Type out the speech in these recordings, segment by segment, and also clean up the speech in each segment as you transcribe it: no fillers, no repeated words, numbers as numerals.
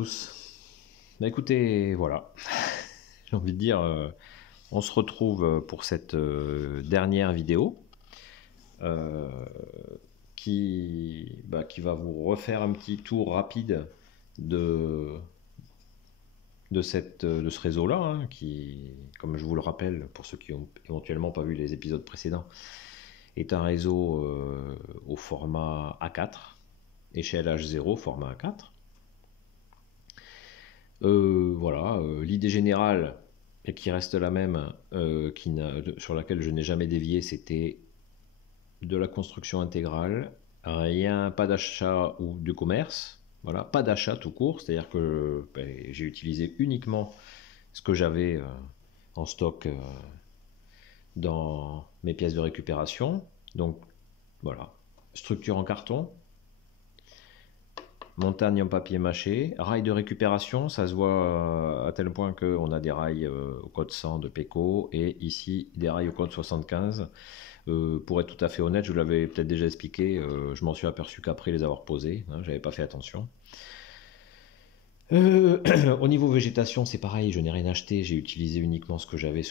tous. Bah écoutez, voilà, j'ai envie de dire, on se retrouve pour cette dernière vidéo euh, qui va vous refaire un petit tour rapide de, de ce réseau-là, hein, qui, comme je vous le rappelle, pour ceux qui ont éventuellement pas vu les épisodes précédents, est un réseau au format A4, échelle H0, format A4. Voilà, l'idée générale, et qui reste la même, sur laquelle je n'ai jamais dévié, c'était de la construction intégrale, rien, pas d'achat ou de commerce, voilà, pas d'achat tout court, c'est-à-dire que j'ai utilisé uniquement ce que j'avais en stock dans mes pièces de récupération. Donc voilà, structure en carton, montagne en papier mâché, rails de récupération, ça se voit à tel point qu'on a des rails au code 100 de PECO et ici des rails au code 75. Pour être tout à fait honnête, je vous l'avais peut-être déjà expliqué, je m'en suis aperçu qu'après les avoir posés, hein, j'avais pas fait attention. Au niveau végétation, c'est pareil, je n'ai rien acheté, j'ai utilisé uniquement ce que j'avais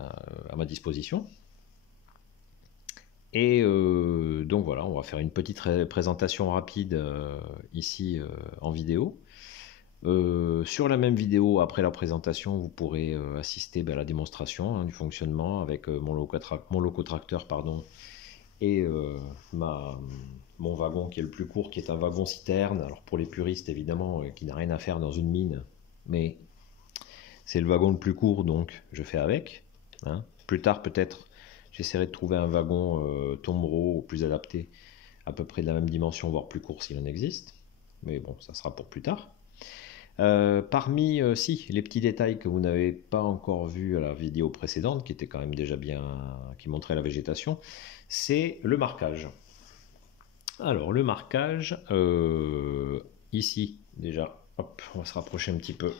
à ma disposition. Et donc voilà, on va faire une petite présentation rapide ici en vidéo. Sur la même vidéo, après la présentation, vous pourrez assister à la démonstration du fonctionnement avec mon locotracteur et mon wagon qui est le plus court, qui est un wagon citerne. Alors pour les puristes évidemment, qui n'a rien à faire dans une mine, mais c'est le wagon le plus court, donc je fais avec. Hein. Plus tard peut-être j'essaierai de trouver un wagon tombereau plus adapté, à peu près de la même dimension, voire plus court s'il en existe. Mais bon, ça sera pour plus tard. Parmi les petits détails que vous n'avez pas encore vus à la vidéo précédente, qui était quand même déjà bien, qui montrait la végétation, c'est le marquage. Alors le marquage, ici déjà, hop, on va se rapprocher un petit peu.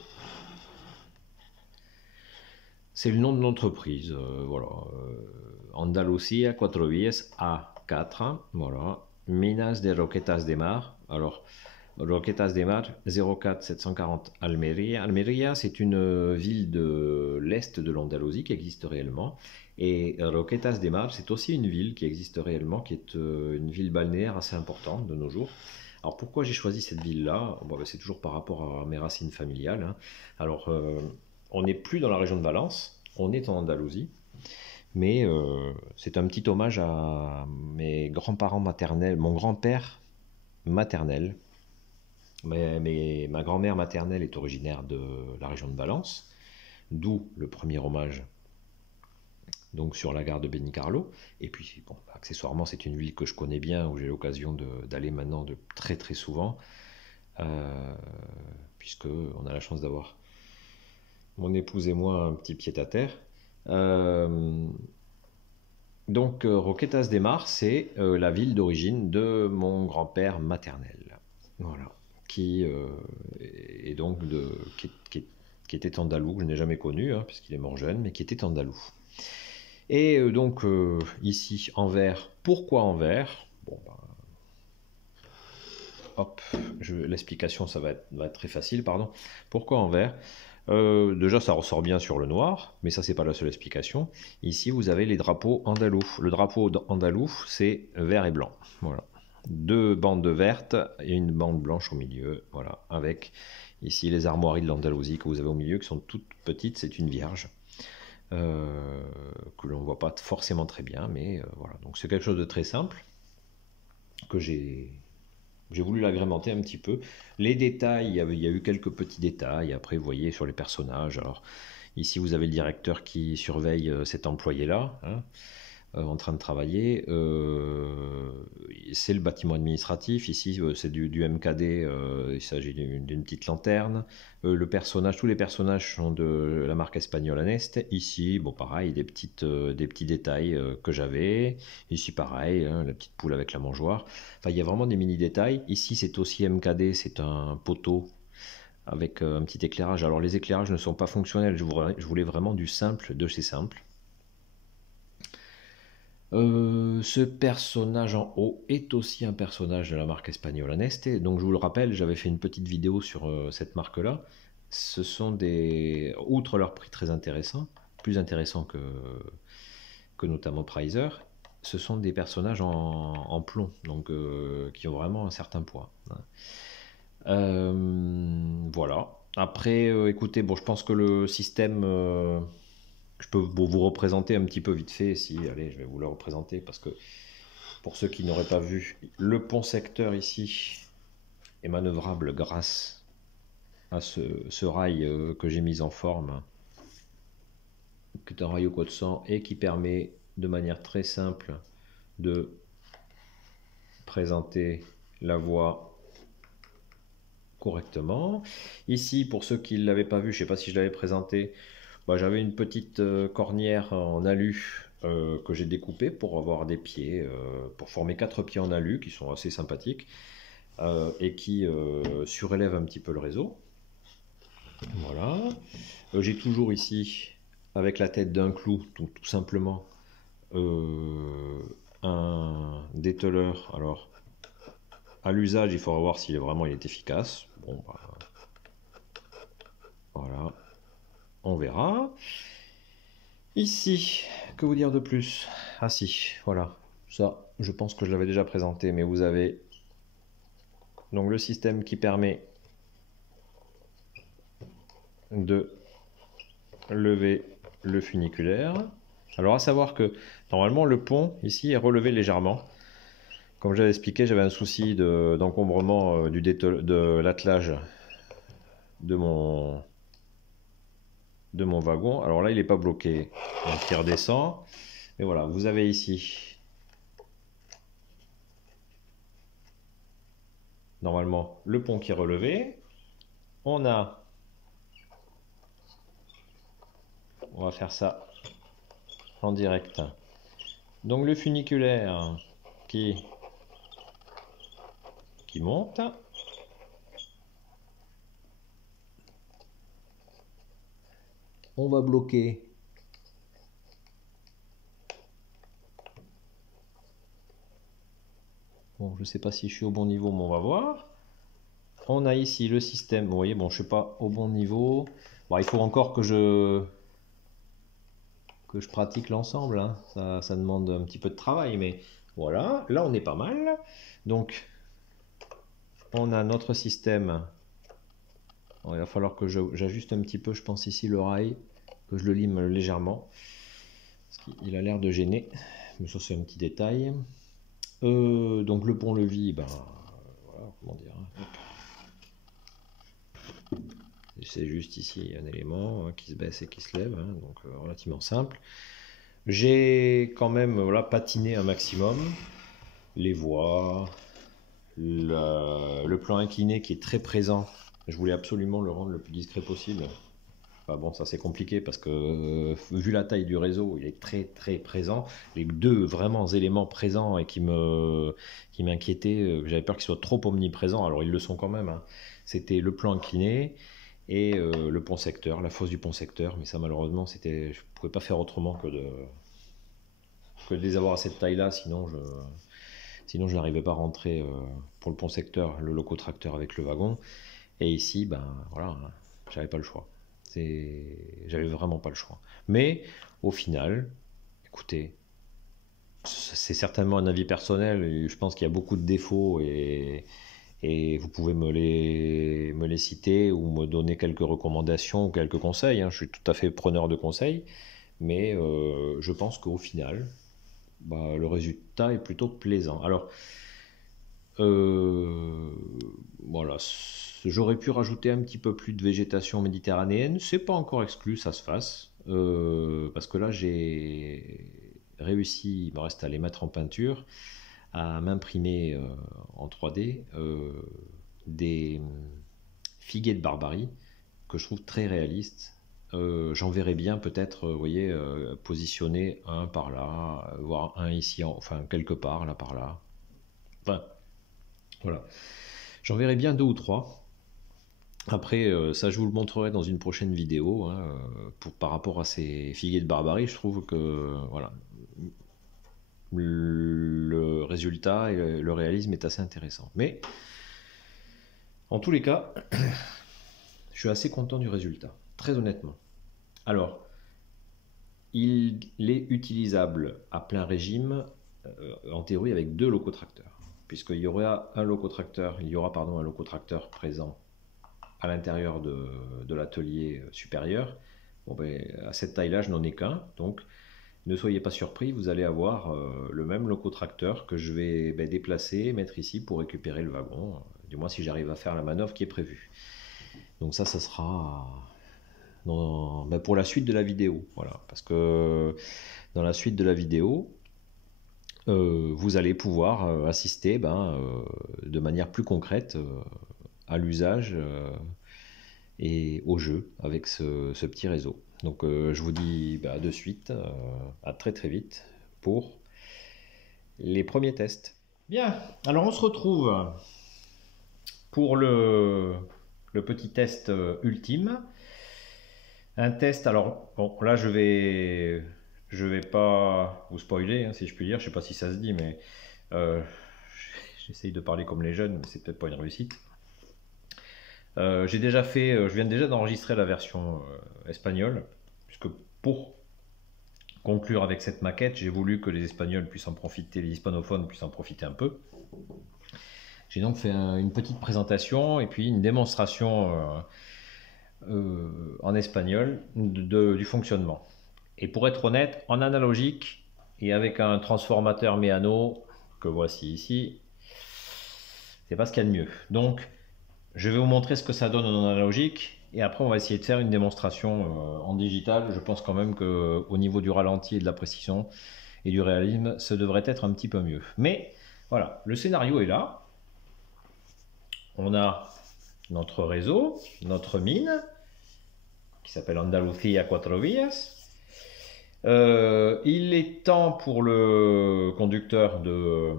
C'est le nom de l'entreprise, voilà. Andalucía Cuatro Vías A4, voilà. Minas de Roquetas de Mar. Alors, Roquetas de Mar, 04 740 Almeria. Almeria, c'est une ville de l'est de l'Andalousie qui existe réellement. Et Roquetas de Mar, c'est aussi une ville qui existe réellement, qui est une ville balnéaire assez importante de nos jours. Alors pourquoi j'ai choisi cette ville-là? Bon, c'est toujours par rapport à mes racines familiales. Hein. Alors, on n'est plus dans la région de Valence, on est en Andalousie. Mais c'est un petit hommage à mes grands-parents maternels, mon grand-père maternel. Ma grand-mère maternelle est originaire de la région de Valence, d'où le premier hommage donc sur la gare de Benicarló. Et puis, bon, accessoirement, c'est une ville que je connais bien, où j'ai l'occasion d'aller maintenant de très très souvent, puisque on a la chance d'avoir mon épouse et moi un petit pied-à-terre. Donc Roquetas de Mar, c'est la ville d'origine de mon grand-père maternel. Voilà. Qui est donc qui était andalou, je n'ai jamais connu, hein, puisqu'il est mort jeune, mais qui était andalou. Et donc ici, Anvers. Pourquoi Anvers? Bon, hop, l'explication, ça va être très facile, pardon. Pourquoi Anvers? Déjà, ça ressort bien sur le noir, mais ça, c'est pas la seule explication. Ici, vous avez les drapeaux andalous. Le drapeau andalou, c'est vert et blanc. Voilà. Deux bandes vertes et une bande blanche au milieu. Voilà. Avec ici les armoiries de l'Andalousie que vous avez au milieu, qui sont toutes petites. C'est une vierge. Que l'on ne voit pas forcément très bien, mais voilà. Donc, c'est quelque chose de très simple que j'ai voulu l'agrémenter un petit peu. Les détails, il y a eu quelques petits détails. Après, vous voyez sur les personnages. Alors, ici, vous avez le directeur qui surveille cet employé-là, hein, en train de travailler. C'est le bâtiment administratif. Ici, c'est du MKD. Il s'agit d'une petite lanterne. Tous les personnages sont de la marque espagnole Aneste. Ici, bon, pareil, des petits détails que j'avais. Ici, pareil, hein, la petite poule avec la mangeoire. Enfin, il y a vraiment des mini détails. Ici, c'est aussi MKD. C'est un poteau avec un petit éclairage. Alors, les éclairages ne sont pas fonctionnels. Je voulais vraiment du simple de chez simple. Ce personnage en haut est aussi un personnage de la marque espagnole Aneste. Donc je vous le rappelle, j'avais fait une petite vidéo sur cette marque-là. Ce sont des, outre leur prix très intéressant, plus intéressant que notamment Pricer, ce sont des personnages en plomb, donc qui ont vraiment un certain poids. Voilà. Après, écoutez, bon, je pense que le système, je peux vous représenter un petit peu vite fait. Si, allez, je vais vous le représenter parce que pour ceux qui n'auraient pas vu, le pont secteur ici est manœuvrable grâce à ce rail que j'ai mis en forme, qui est un rail au code 100 et qui permet de manière très simple de présenter la voie correctement. Ici, pour ceux qui ne l'avaient pas vu, je ne sais pas si je l'avais présenté, bah, j'avais une petite cornière en alu que j'ai découpée pour avoir des pieds, pour former 4 pieds en alu qui sont assez sympathiques et qui surélèvent un petit peu le réseau. Voilà. J'ai toujours ici, avec la tête d'un clou, tout simplement, un dételeur. Alors, à l'usage, il faudra voir s'il est vraiment il est efficace. Bon, bah, voilà, on verra. Ici, que vous dire de plus? Ah si, voilà, ça, je pense que je l'avais déjà présenté, mais vous avez donc le système qui permet de lever le funiculaire. Alors à savoir que normalement le pont ici est relevé légèrement. Comme j'avais expliqué, j'avais un souci d'encombrement de l'attelage de mon wagon. Alors là, il n'est pas bloqué, donc il redescend. Mais voilà, vous avez ici normalement le pont qui est relevé. On va faire ça en direct. Donc le funiculaire qui monte. On va bloquer bon, je sais pas si je suis au bon niveau, mais on va voir. On a ici le système. Vous voyez, bon, je suis pas au bon niveau. Bon, il faut encore que je pratique l'ensemble. Hein. Ça demande un petit peu de travail, mais voilà. Là, on est pas mal. Donc, on a notre système. Bon, il va falloir que j'ajuste un petit peu, je pense ici le rail, que je le lime légèrement. Parce qu'il a l'air de gêner. Mais ça, c'est un petit détail. Donc le pont-levis, ben, voilà, comment dire. C'est juste ici un élément hein, qui se baisse et qui se lève, hein, donc relativement simple. J'ai quand même voilà, patiné un maximum les voies, le plan incliné qui est très présent. Je voulais absolument le rendre le plus discret possible. Enfin bon, ça c'est compliqué parce que vu la taille du réseau, il est très très présent. Les deux vraiment éléments présents et qui m'inquiétaient, j'avais peur qu'ils soient trop omniprésents, alors ils le sont quand même. Hein. C'était le plan incliné et le pont secteur, la fosse du pont secteur. Mais ça malheureusement, je ne pouvais pas faire autrement que de les avoir à cette taille-là, sinon je n'arrivais pas à rentrer pour le pont secteur, le locotracteur avec le wagon. Et ici, ben voilà, j'avais pas le choix. J'avais vraiment pas le choix. Mais au final, écoutez, c'est certainement un avis personnel. Et je pense qu'il y a beaucoup de défauts et vous pouvez me les citer ou me donner quelques recommandations ou quelques conseils. Hein. Je suis tout à fait preneur de conseils. Mais je pense qu'au final, bah, le résultat est plutôt plaisant. Alors, voilà, j'aurais pu rajouter un petit peu plus de végétation méditerranéenne. C'est pas encore exclu, ça se fasse. Parce que là, j'ai réussi, il me reste à les mettre en peinture, à m'imprimer en 3D des figuiers de Barbarie que je trouve très réalistes. J'en verrais bien peut-être, vous voyez, positionner un par là, voire un ici, enfin quelque part, là par là. Enfin, voilà. J'en verrai bien deux ou trois. Après, ça je vous le montrerai dans une prochaine vidéo. Hein, par rapport à ces figuiers de Barbarie, je trouve que voilà, le résultat et le réalisme est assez intéressant. Mais en tous les cas, je suis assez content du résultat, très honnêtement. Alors, il est utilisable à plein régime, en théorie, avec 2 locotracteurs. Puisqu'il y aura un locotracteur, un locotracteur présent à l'intérieur de l'atelier supérieur. Bon, ben, à cette taille-là, je n'en ai qu'un, donc ne soyez pas surpris, vous allez avoir le même locotracteur que je vais déplacer, mettre ici pour récupérer le wagon, du moins si j'arrive à faire la manœuvre qui est prévue. Donc ça sera pour la suite de la vidéo, voilà, parce que dans la suite de la vidéo, vous allez pouvoir assister de manière plus concrète à l'usage et au jeu avec ce petit réseau. Donc je vous dis de suite, à très très vite pour les premiers tests. Bien, alors on se retrouve pour le petit test ultime. Un test, alors bon, là je vais pas vous spoiler, hein, si je puis dire, je sais pas si ça se dit, mais j'essaye de parler comme les jeunes, mais c'est peut-être pas une réussite. Je viens déjà d'enregistrer la version espagnole, puisque pour conclure avec cette maquette, j'ai voulu que les Espagnols puissent en profiter, les hispanophones puissent en profiter un peu. J'ai donc fait une petite présentation et puis une démonstration en espagnol du fonctionnement. Et pour être honnête, en analogique et avec un transformateur Meano que voici ici, c'est pas ce qu'il y a de mieux. Donc je vais vous montrer ce que ça donne en analogique et après on va essayer de faire une démonstration en digital. Je pense quand même qu'au niveau du ralenti et de la précision et du réalisme, ça devrait être un petit peu mieux. Mais voilà, le scénario est là. On a notre réseau, notre mine, qui s'appelle Andalucía Cuatro Vías. Il est temps pour le conducteur de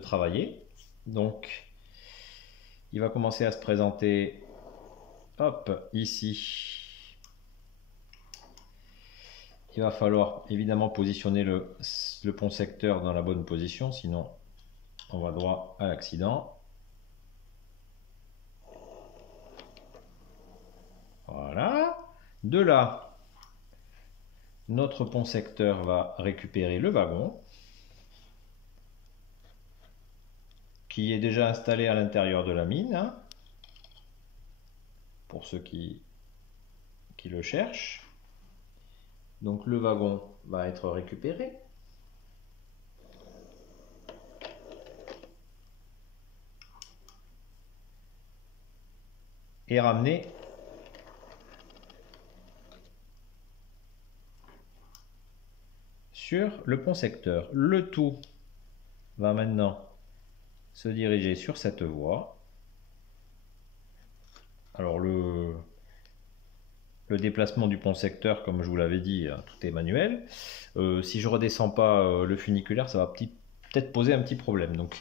travailler. Donc, il va commencer à se présenter, hop, ici. Il va falloir évidemment positionner le pont secteur dans la bonne position, sinon on va droit à l'accident. Voilà. De là, notre pont secteur va récupérer le wagon qui est déjà installé à l'intérieur de la mine, hein, pour ceux qui le cherchent. Donc le wagon va être récupéré. Et ramené sur le pont secteur. Le tout va maintenant se diriger sur cette voie. Alors le déplacement du pont secteur, comme je vous l'avais dit, tout est manuel. Si je redescends pas le funiculaire, ça va peut-être poser un petit problème. Donc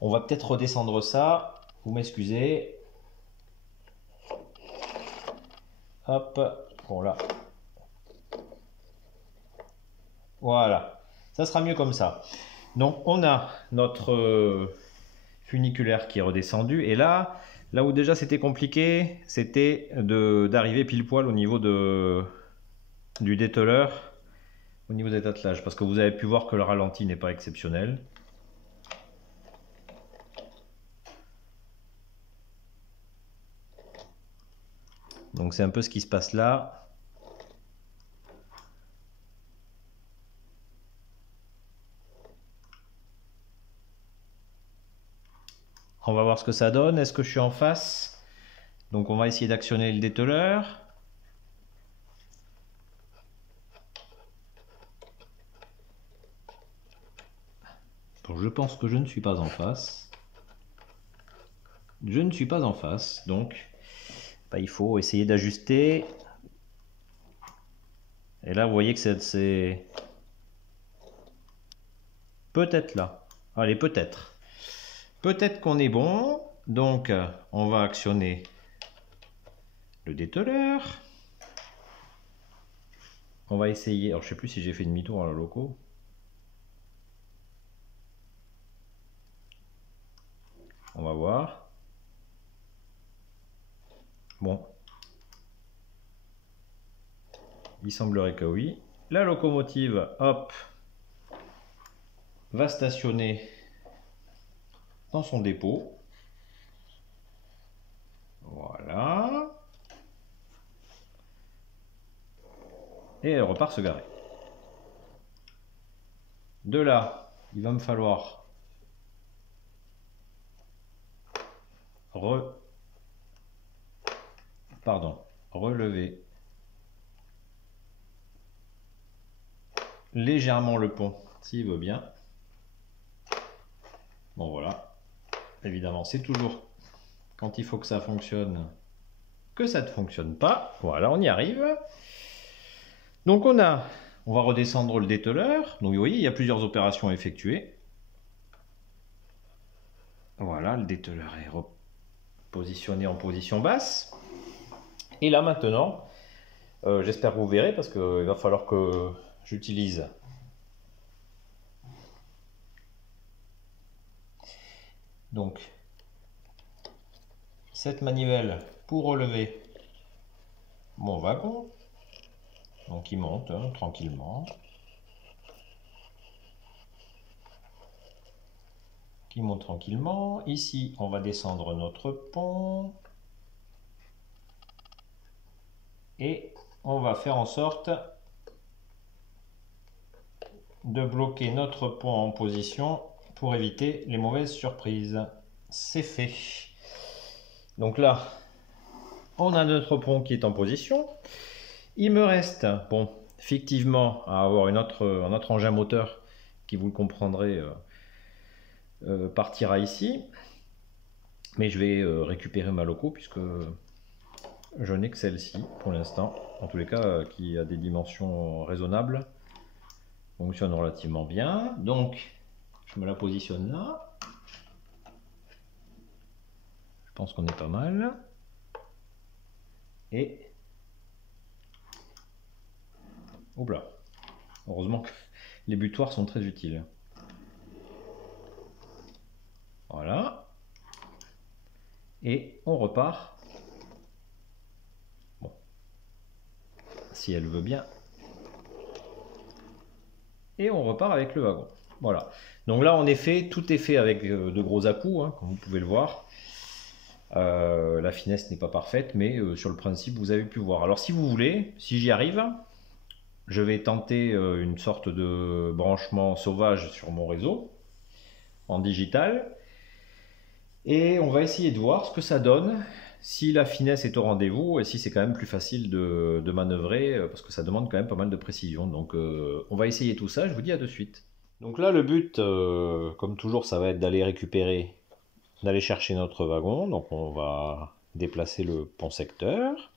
on va peut-être redescendre ça. Vous m'excusez. Hop, bon là. Voilà, ça sera mieux comme ça. Donc on a notre funiculaire qui est redescendu et là où déjà c'était compliqué, c'était d'arriver pile poil au niveau du dételeur, au niveau des attelages, parce que vous avez pu voir que le ralenti n'est pas exceptionnel. Donc c'est un peu ce qui se passe là. On va voir ce que ça donne. Est-ce que je suis en face? Donc on va essayer d'actionner le dételeur. Bon, je pense que je ne suis pas en face. Je ne suis pas en face, donc il faut essayer d'ajuster. Et là, vous voyez que c'est peut-être là. Allez, peut-être. Peut-être qu'on est bon. Donc, on va actionner le dételeur. On va essayer. Alors je sais plus si j'ai fait demi-tour à la loco. On va voir. Bon. Il semblerait que oui. La locomotive, hop, va stationner dans son dépôt. Voilà. Et elle repart se garer. De là, il va me falloir relever légèrement le pont, s'il veut bien. Bon voilà. Évidemment, c'est toujours quand il faut que ça fonctionne que ça ne fonctionne pas. Voilà, on y arrive. Donc on va redescendre le dételeur. Donc vous voyez, il y a plusieurs opérations à effectuer. Voilà, le dételeur est repositionné en position basse. Et là maintenant, j'espère que vous verrez parce qu'il va falloir que j'utilise donc cette manivelle pour relever mon wagon. Donc il monte tranquillement. Qui monte tranquillement. Ici, on va descendre notre pont. Et on va faire en sorte de bloquer notre pont en position pour éviter les mauvaises surprises. C'est fait. Donc là, on a notre pont qui est en position. Il me reste, bon, fictivement, à avoir un autre engin moteur qui, vous le comprendrez, partira ici. Mais je vais récupérer ma loco puisque je n'ai que celle-ci pour l'instant. En tous les cas, qui a des dimensions raisonnables. Fonctionne relativement bien. Donc, je me la positionne là. Je pense qu'on est pas mal. Et... Oula. Heureusement que les butoirs sont très utiles. Voilà. Et on repart. Bon. Si elle veut bien. Et on repart avec le wagon. Voilà. Donc là, en effet, tout est fait avec de gros à-coups, hein, comme vous pouvez le voir. La finesse n'est pas parfaite, mais sur le principe, vous avez pu voir. Alors si vous voulez, si j'y arrive, je vais tenter une sorte de branchement sauvage sur mon réseau, en digital. Et on va essayer de voir ce que ça donne, si la finesse est au rendez-vous, et si c'est quand même plus facile de manœuvrer, parce que ça demande quand même pas mal de précision. Donc on va essayer tout ça, je vous dis à de suite. Donc là, le but, comme toujours, ça va être d'aller chercher notre wagon. Donc on va déplacer le pont secteur.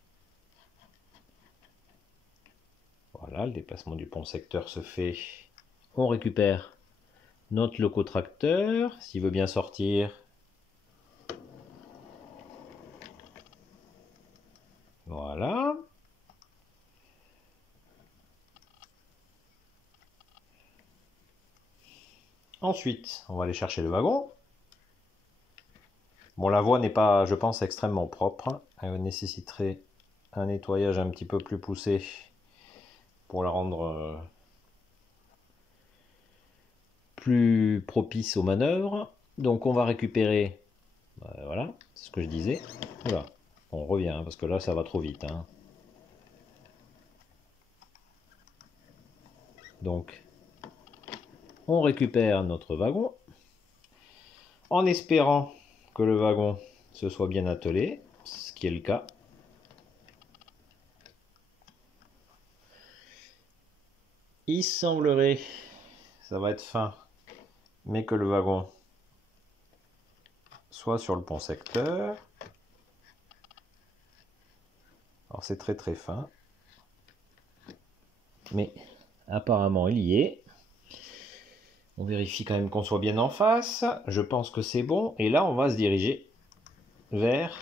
Voilà, le déplacement du pont secteur se fait. On récupère notre locotracteur, s'il veut bien sortir. Voilà. Ensuite, on va aller chercher le wagon. Bon, la voie n'est pas, je pense, extrêmement propre. Elle nécessiterait un nettoyage un petit peu plus poussé pour la rendre plus propice aux manœuvres. Donc on va récupérer, voilà, c'est ce que je disais. Voilà, on revient, hein, parce que là ça va trop vite. Hein. Donc on récupère notre wagon, en espérant que le wagon se soit bien attelé, ce qui est le cas. Il semblerait, ça va être fin, mais que le wagon soit sur le pont secteur. Alors c'est très très fin, mais apparemment il y est. On vérifie quand même qu'on soit bien en face. Je pense que c'est bon. Et là on va se diriger vers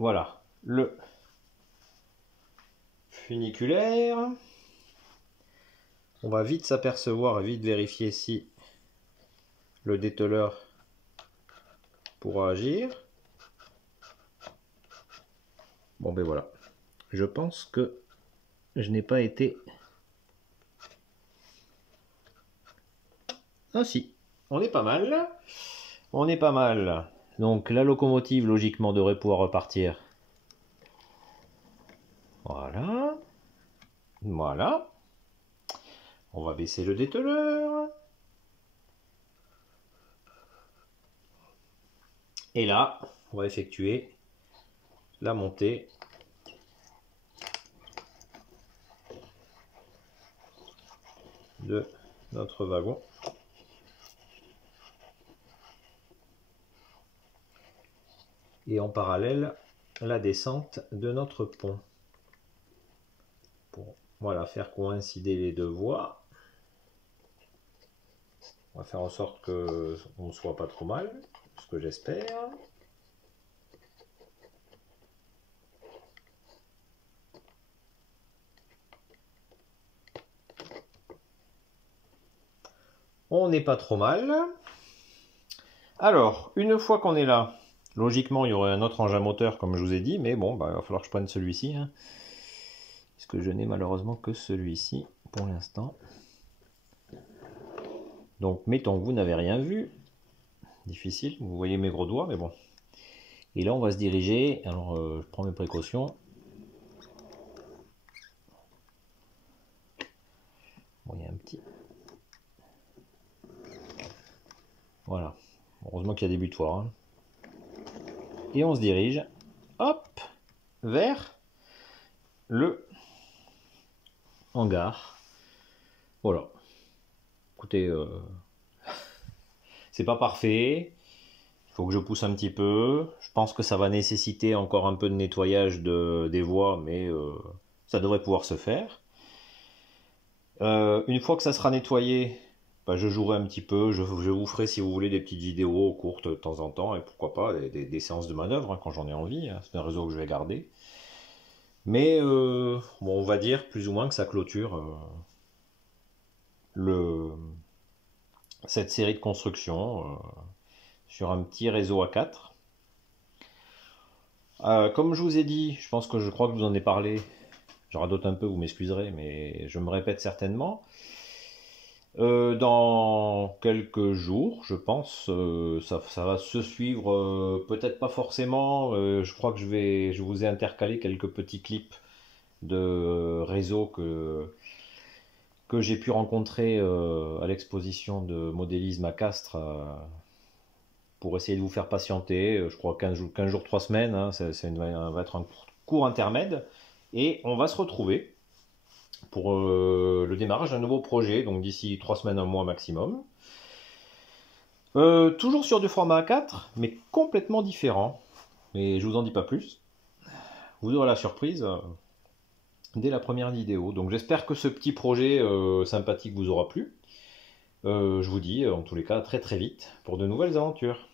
voilà, le funiculaire. On va vite s'apercevoir et vite vérifier si le dételeur pourra agir. Bon ben voilà, je pense que je n'ai pas été... Ah si, on est pas mal. On est pas mal. Donc la locomotive logiquement devrait pouvoir repartir. Voilà. Voilà. On va baisser le dételeur. Et là, on va effectuer la montée de notre wagon. Et en parallèle, la descente de notre pont. Pour voilà, faire coïncider les deux voies. On va faire en sorte que on ne soit pas trop mal, ce que j'espère. On n'est pas trop mal. Alors, une fois qu'on est là, logiquement, il y aurait un autre engin moteur, comme je vous ai dit, mais bon, bah, il va falloir que je prenne celui-ci. Hein, puisque je n'ai malheureusement que celui-ci pour l'instant. Donc, mettons que vous n'avez rien vu. Difficile, vous voyez mes gros doigts, mais bon. Et là, on va se diriger. Alors, je prends mes précautions. Bon, il y a un petit... Voilà. Heureusement qu'il y a des butoirs. Hein. Et on se dirige, hop, vers le hangar. Voilà. Écoutez, c'est pas parfait. Il faut que je pousse un petit peu. Je pense que ça va nécessiter encore un peu de nettoyage des voies, mais ça devrait pouvoir se faire. Une fois que ça sera nettoyé, bah, je jouerai un petit peu. Je vous ferai, si vous voulez, des petites vidéos courtes de temps en temps, et pourquoi pas des séances de manœuvre hein, quand j'en ai envie. Hein. C'est un réseau que je vais garder. Mais bon, on va dire plus ou moins que ça clôture cette série de construction sur un petit réseau A4. Comme je vous ai dit, je crois que je vous en ai parlé. Je radote un peu, vous m'excuserez, mais je me répète certainement. Dans quelques jours, je pense, ça va se suivre, peut-être pas forcément. Je crois que je vous ai intercalé quelques petits clips de réseaux que j'ai pu rencontrer à l'exposition de modélisme à Castres pour essayer de vous faire patienter. Je crois 15 jours 3 semaines, hein, va être un court intermède. Et on va se retrouver pour le démarrage d'un nouveau projet, donc d'ici 3 semaines, un mois maximum. Toujours sur du format A4, mais complètement différent. Mais je vous en dis pas plus. Vous aurez la surprise dès la première vidéo. Donc j'espère que ce petit projet sympathique vous aura plu. Je vous dis en tous les cas très très vite pour de nouvelles aventures.